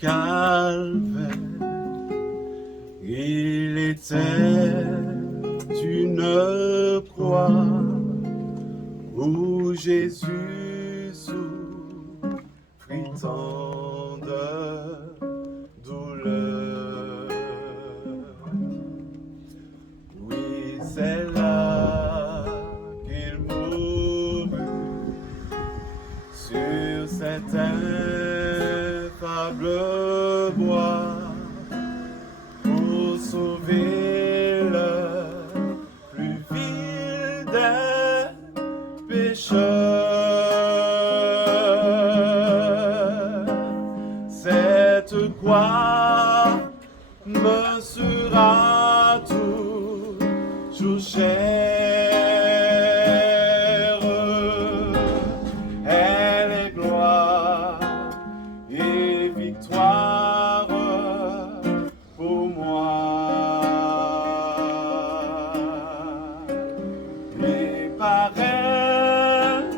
calvaire, il était une croix où Jésus souffrit tant de douleur. Oui, c'est là qu'il mourut sur cet infable bois pour sauver le plus vil des pécheurs. Cette croix me sera toujours chère. Elle est gloire et victoire pour moi. Et par elle,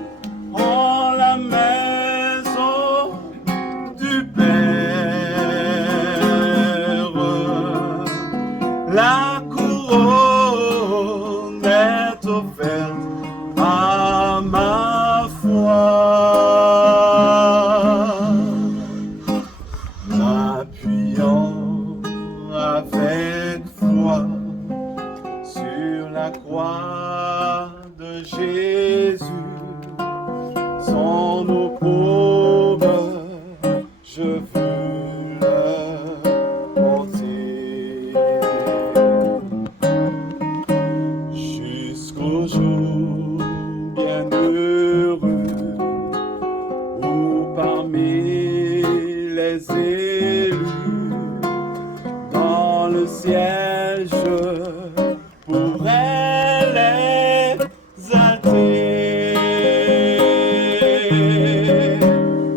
en la maison du Père, la couronne est offerte à ma foi. M'appuyant avec foi sur la croix de Jésus, son opprobre, je veux le porter jusqu'au jour bienheureux où parmi les élus dans le ciel je pourrai l'exalter.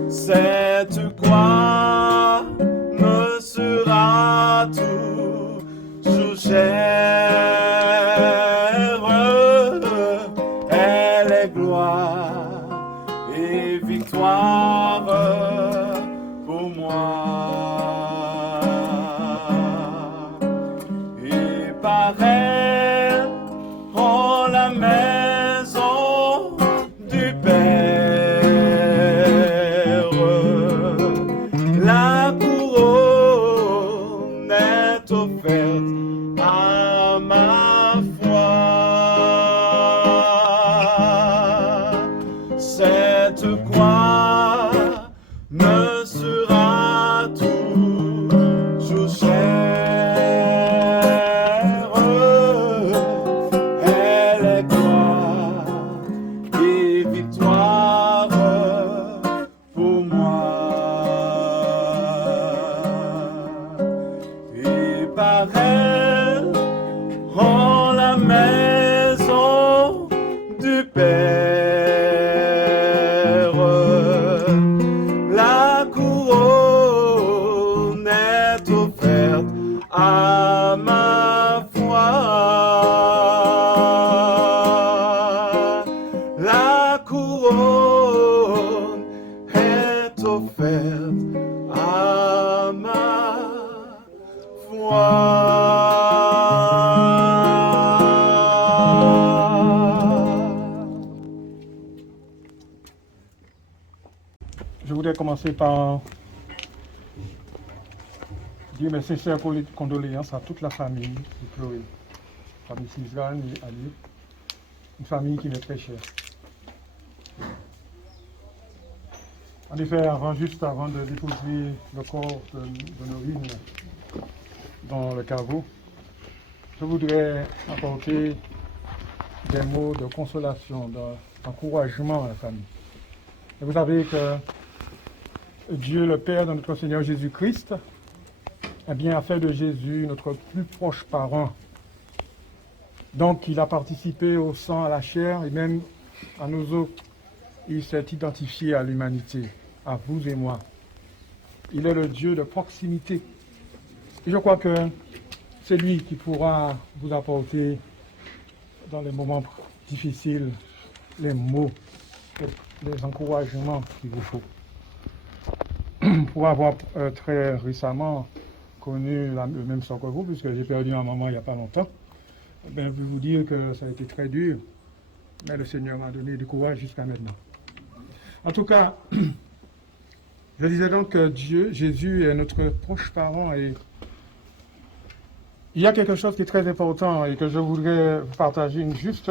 Cette croix me sera toujours chère. Elle est gloire et victoire pour moi. Et par elle, en la maison du Père, la couronne est offerte à ma foi. Cette croix me sera toujours chère. Elle est gloire et victoire pour moi. Et par elle, en la maison du Père, la couronne est offerte à ma foi. La couronne est offerte à ma foi. Je voudrais commencer par dire mes sincères condoléances à toute la famille de Chloé, famille Cisran et Ali, une famille qui m'est très chère. En effet, juste avant de déposer le corps de Norine dans le caveau, je voudrais apporter des mots de consolation, d'encouragement à la famille. Et vous savez que Dieu, le Père de notre Seigneur Jésus-Christ, a fait de Jésus notre plus proche parent. Donc, il a participé au sang, à la chair, et même à nous autres. Il s'est identifié à l'humanité, à vous et moi. Il est le Dieu de proximité. Et je crois que c'est lui qui pourra vous apporter, dans les moments difficiles, les mots, les encouragements qu'il vous faut. pour avoir très récemment connu le même sort que vous, puisque j'ai perdu un maman il n'y a pas longtemps, je peux vous dire que ça a été très dur, mais le Seigneur m'a donné du courage jusqu'à maintenant. En tout cas, je disais donc que Jésus est notre proche parent et il y a quelque chose qui est très important et que je voudrais partager juste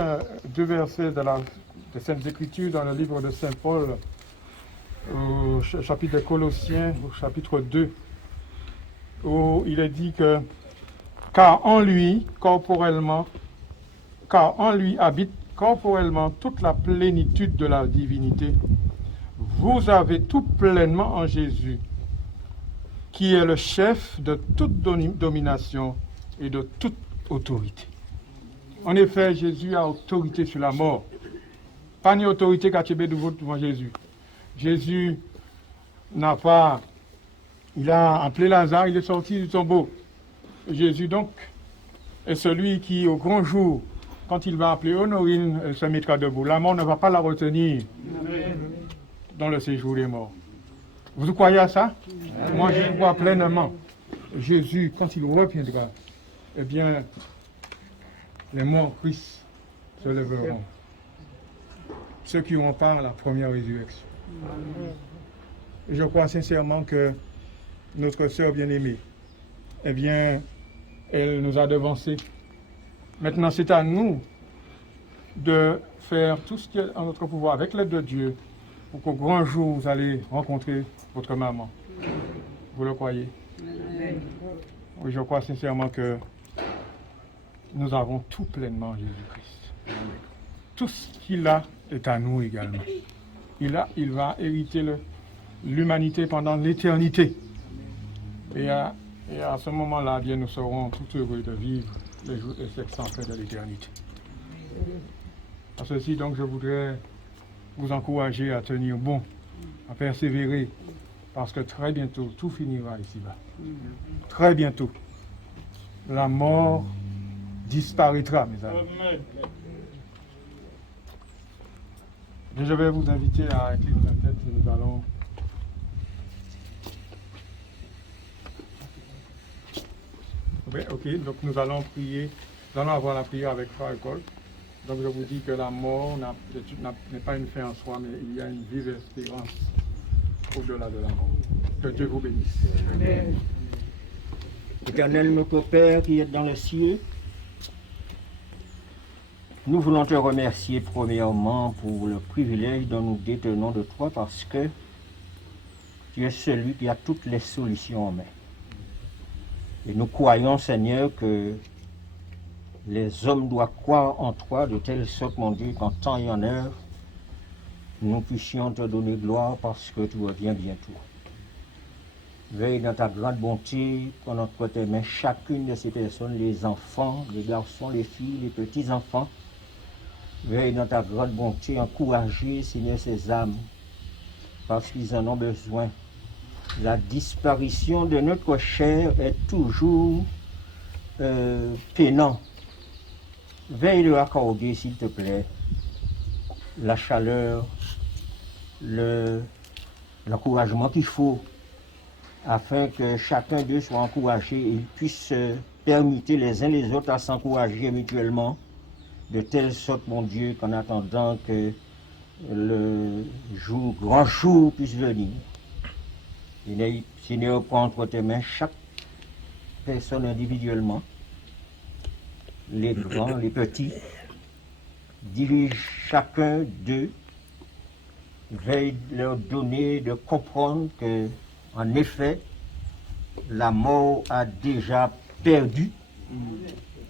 deux versets des Saintes Écritures dans le livre de Saint Paul, au chapitre de Colossiens, au chapitre 2, où il est dit que car en lui habite corporellement toute la plénitude de la divinité. Vous avez tout pleinement en Jésus, qui est le chef de toute domination et de toute autorité. En effet, Jésus a autorité sur la mort. Pas ni autorité qu'a tibé devant Jésus. Jésus n'a pas... Il a appelé Lazare, il est sorti du tombeau. Jésus donc est celui qui, au grand jour, quand il va appeler Honorine, elle se mettra debout. La mort ne va pas la retenir dans le séjour des morts. Vous croyez à ça? Amen. Moi, je crois pleinement. Jésus, quand il reviendra, eh bien, les morts en Christ se lèveront. Ceux qui n'auront pas la première résurrection. Et je crois sincèrement que notre sœur bien-aimée, eh bien, elle nous a devancés. Maintenant, c'est à nous de faire tout ce qui est en notre pouvoir avec l'aide de Dieu pour qu'au grand jour, vous allez rencontrer votre maman. Vous le croyez? Oui, je crois sincèrement que nous avons tout pleinement en Jésus-Christ. Tout ce qu'il a est à nous également. Il va hériter l'humanité pendant l'éternité. Et à ce moment-là, bien, nous serons tout heureux de vivre les jours et sept sans fin de l'éternité. À ceci, donc, je voudrais vous encourager à tenir bon, à persévérer, parce que très bientôt, tout finira ici-bas. Très bientôt, la mort disparaîtra, mes amis. Et je vais vous inviter à incliner la tête et nous allons... Oui, ok, donc nous allons prier, nous allons avoir la prière avec Frère Paul. Donc je vous dis que la mort n'est pas une fin en soi, mais il y a une vive espérance au-delà de la mort. Que Dieu vous bénisse. Amen. Éternel notre Père qui est dans les cieux, nous voulons te remercier premièrement pour le privilège dont nous détenons de toi parce que tu es celui qui a toutes les solutions en main. Et nous croyons, Seigneur, que les hommes doivent croire en toi de telle sorte, mon Dieu, qu'en temps et en heure, nous puissions te donner gloire parce que tu reviens bientôt. Veille dans ta grande bonté, qu'on entre tes mains chacune de ces personnes, les enfants, les garçons, les filles, les petits-enfants. Veille dans ta grande bonté, encourager, Seigneur, ces âmes, parce qu'ils en ont besoin. La disparition de notre chair est toujours peinant. Veille de accorder, s'il te plaît, la chaleur, l'encouragement qu'il faut, afin que chacun d'eux soit encouragé et ils puissent se permettre les uns les autres à s'encourager mutuellement, de telle sorte, mon Dieu, qu'en attendant que le grand jour puisse venir, Seigneur, prends entre tes mains chaque personne individuellement, les grands, les petits, dirige chacun d'eux, veille leur donner de comprendre que, en effet, la mort a déjà perdu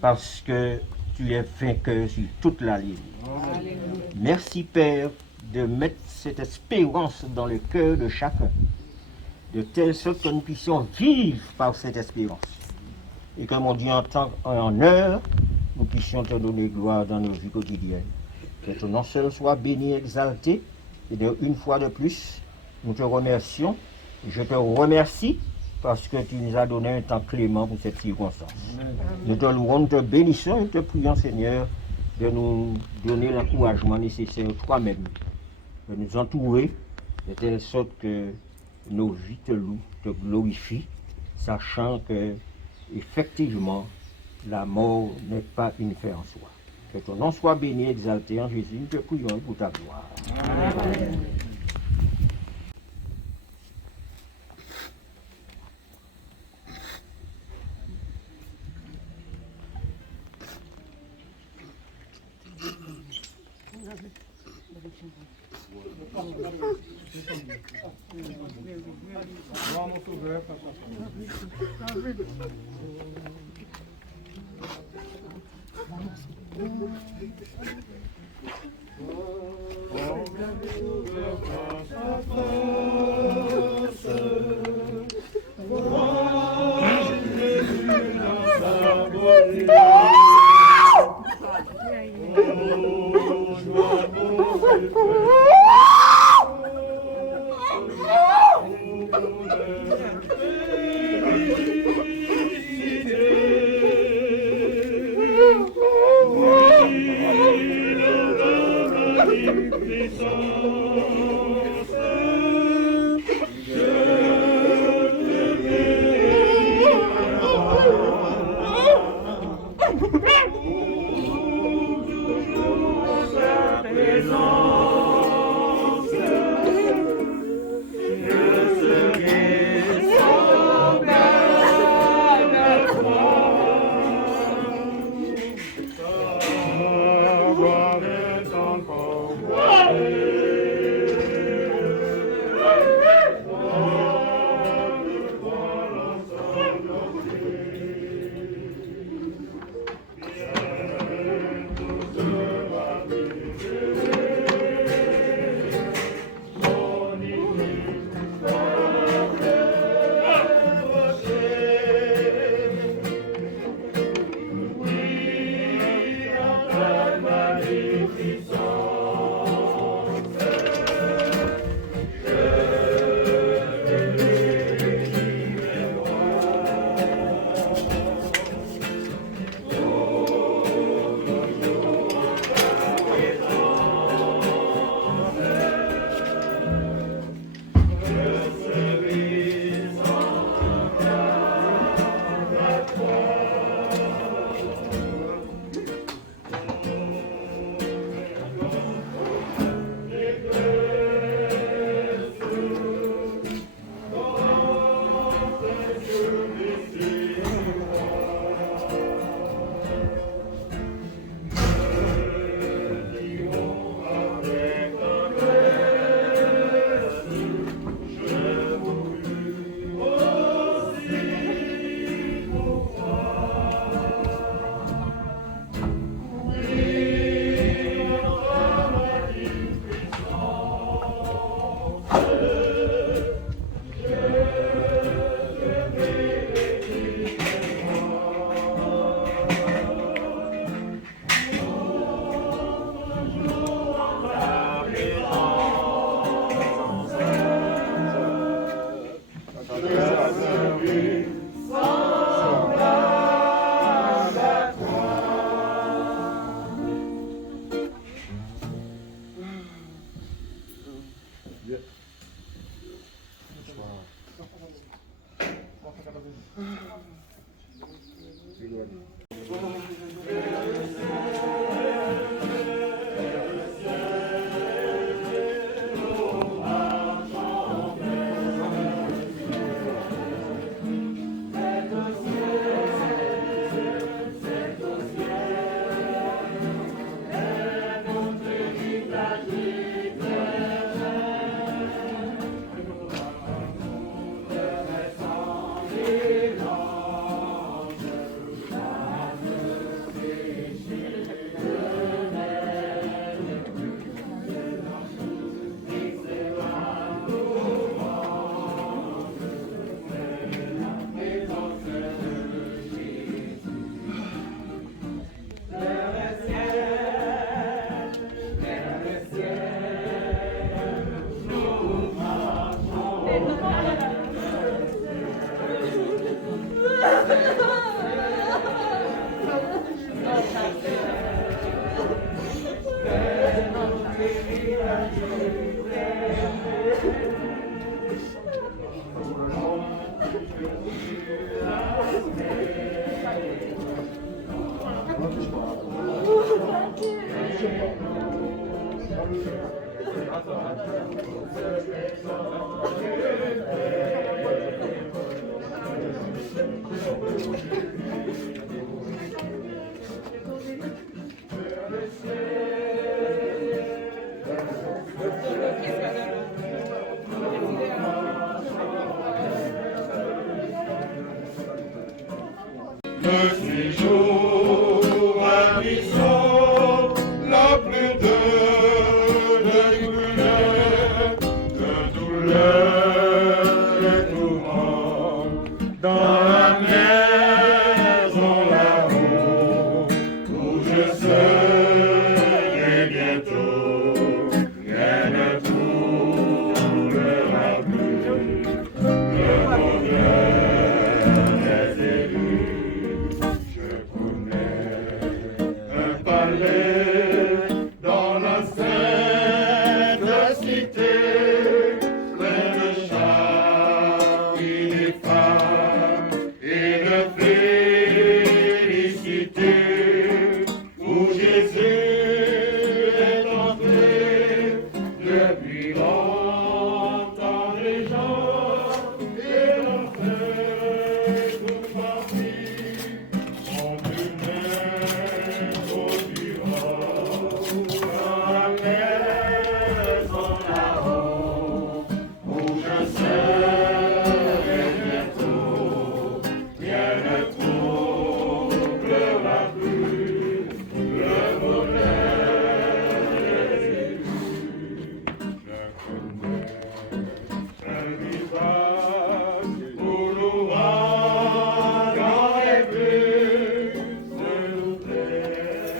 parce que tu es vainqueur sur toute la ligne. Merci Père de mettre cette espérance dans le cœur de chacun, de telle sorte que nous puissions vivre par cette espérance. Et que mon Dieu, en temps et en heure, nous puissions te donner gloire dans nos vies quotidiennes. Que ton nom seul soit béni et exalté. Et une fois de plus, nous te remercions. Je te remercie parce que tu nous as donné un temps clément pour cette circonstance. Amen. Nous te louons, nous te bénissons et te prions, Seigneur, de nous donner l'encouragement nécessaire toi-même, de nous entourer de telle sorte que nos vies te glorifient, sachant que, effectivement, la mort n'est pas une fin en soi. Que ton nom soit béni, exalté en Jésus. Nous te prions pour ta gloire. Amen. Je suis jour à l'histoire, la plus de douleur et tourment. Dans la maison là-haut, où je serai bientôt, rien ne trouvera plus le bonheur des élus. Je connais un palais dans la sainte cité, plein de charme et de femmes et de félicité, où Jésus est entré depuis longtemps déjà, et l'enfer tout parti, son humain au dans la maison là-haut, où je serai bientôt, rien ne troublera plus le bonheur des élus. Je connais un visage où l'ouragan est plus, se nous plaît,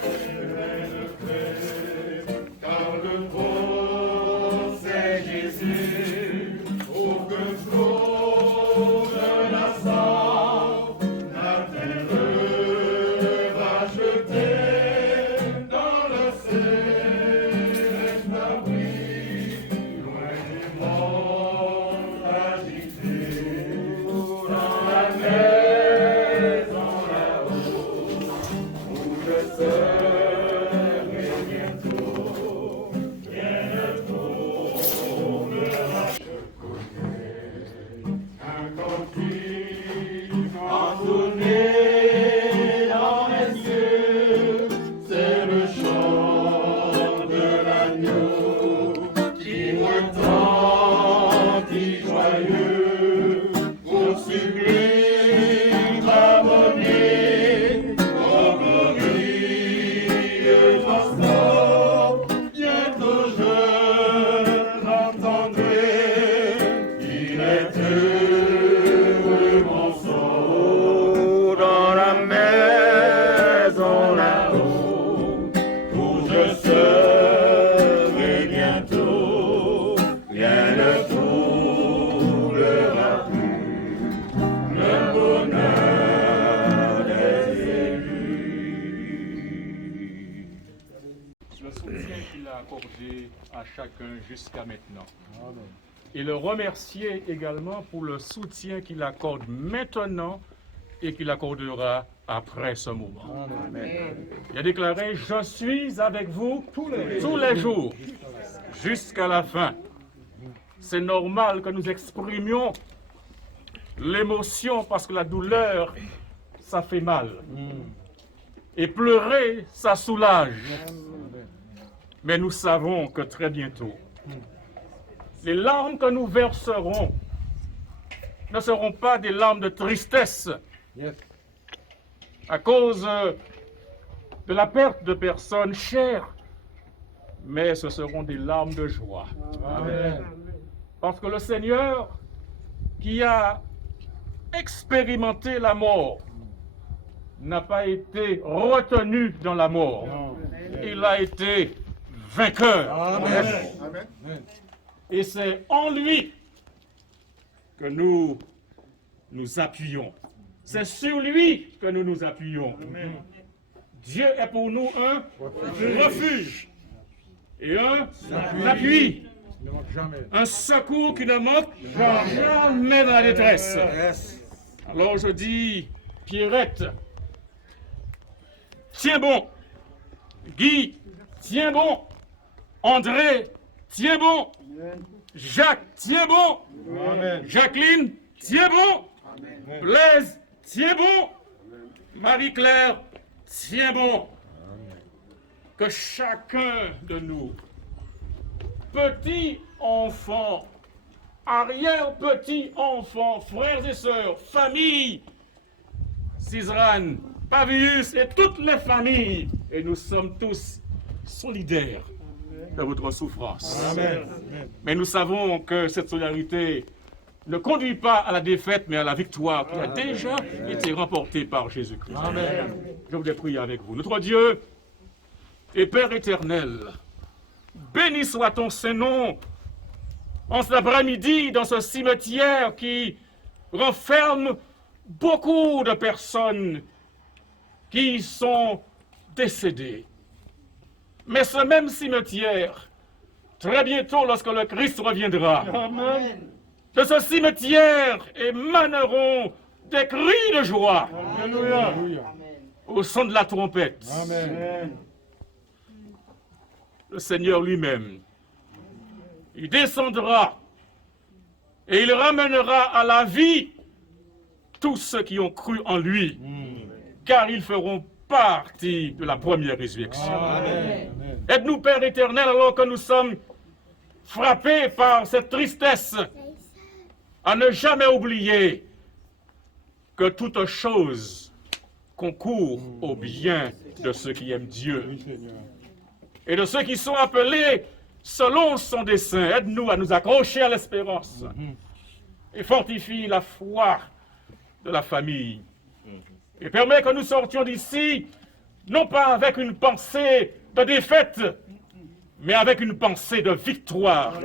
car le bon c'est Jésus, aucun flot de la sorte n'a terre va jeter dans le céleste abri, loin du monde agité, dans la maison là-haut, où je serai bientôt, rien ne trouvera. Je connais un cantique entonné dans les cieux, c'est le chant de l'agneau qui retentit joyeux au sublime abonné, au glorieux transport. Bientôt je l'entendrai, il est heureux mon sort dans la maison là-haut, où je serai bientôt, rien ne troublera plus le bonheur des élus. Le soutien qu'il a accordé à chacun jusqu'à maintenant. Et le remercier également pour le soutien qu'il accorde maintenant et qu'il accordera après ce moment. Il a déclaré: je suis avec vous tous les jours jusqu'à la fin. C'est normal que nous exprimions l'émotion parce que la douleur, ça fait mal. Et pleurer, ça soulage. Mais nous savons que très bientôt, les larmes que nous verserons ne seront pas des larmes de tristesse à cause de la perte de personnes chères, mais ce seront des larmes de joie. Amen. Parce que le Seigneur, qui a expérimenté la mort, n'a pas été retenu dans la mort. Non. Il a été vainqueur. Amen. Et c'est en lui que nous nous appuyons. C'est sur lui que nous nous appuyons. Dieu est pour nous un refuge et un appui, Il ne manque jamais. un secours qui ne manque jamais dans la détresse. Alors je dis, Pierrette, tiens bon. Guy, tiens bon. André, tiens bon. Jacques, tiens bon. Amen. Jacqueline, tiens bon. Blaise, tiens bon. Marie-Claire, tiens bon. Que chacun de nous, petits enfants, arrière-petits enfants, frères et sœurs, familles, Cisran, Pavius et toutes les familles, et nous sommes tous solidaires de votre souffrance. Amen. Mais nous savons que cette solidarité ne conduit pas à la défaite, mais à la victoire qui a déjà été remportée par Jésus-Christ. Amen. Je voudrais prier avec vous. Notre Dieu et Père éternel, béni soit ton Saint-Nom en cet après-midi dans ce cimetière qui renferme beaucoup de personnes qui sont décédées. Mais ce même cimetière, très bientôt lorsque le Christ reviendra, de ce cimetière émaneront des cris de joie Alléluia. au son de la trompette. Amen. Le Seigneur lui-même, il descendra et il ramènera à la vie tous ceux qui ont cru en lui, car ils feront partie de la première résurrection. Amen. Aide-nous, Père éternel, alors que nous sommes frappés par cette tristesse, à ne jamais oublier que toute chose concourt au bien de ceux qui aiment Dieu Oui, Seigneur. et de ceux qui sont appelés selon son dessein. Aide-nous à nous accrocher à l'espérance et fortifie la foi de la famille. Et permet que nous sortions d'ici, non pas avec une pensée de défaite, mais avec une pensée de victoire.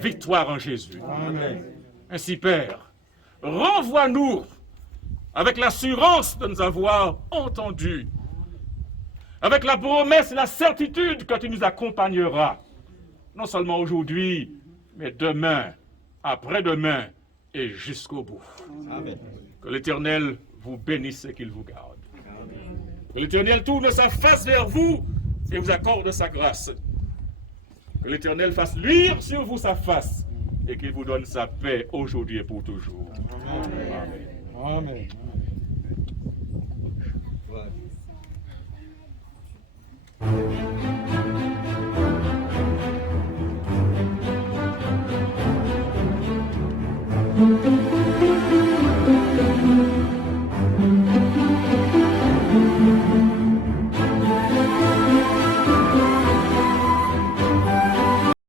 Victoire en Jésus. Amen. Ainsi, Père, renvoie-nous avec l'assurance de nous avoir entendus, avec la promesse et la certitude que tu nous accompagneras, non seulement aujourd'hui, mais demain, après-demain et jusqu'au bout. Amen. Que l'Éternel vous bénisse et qu'il vous garde. Que l'Éternel tourne sa face vers vous et vous accorde sa grâce. Que l'Éternel fasse luire sur vous sa face et qu'il vous donne sa paix aujourd'hui et pour toujours. Amen. Amen.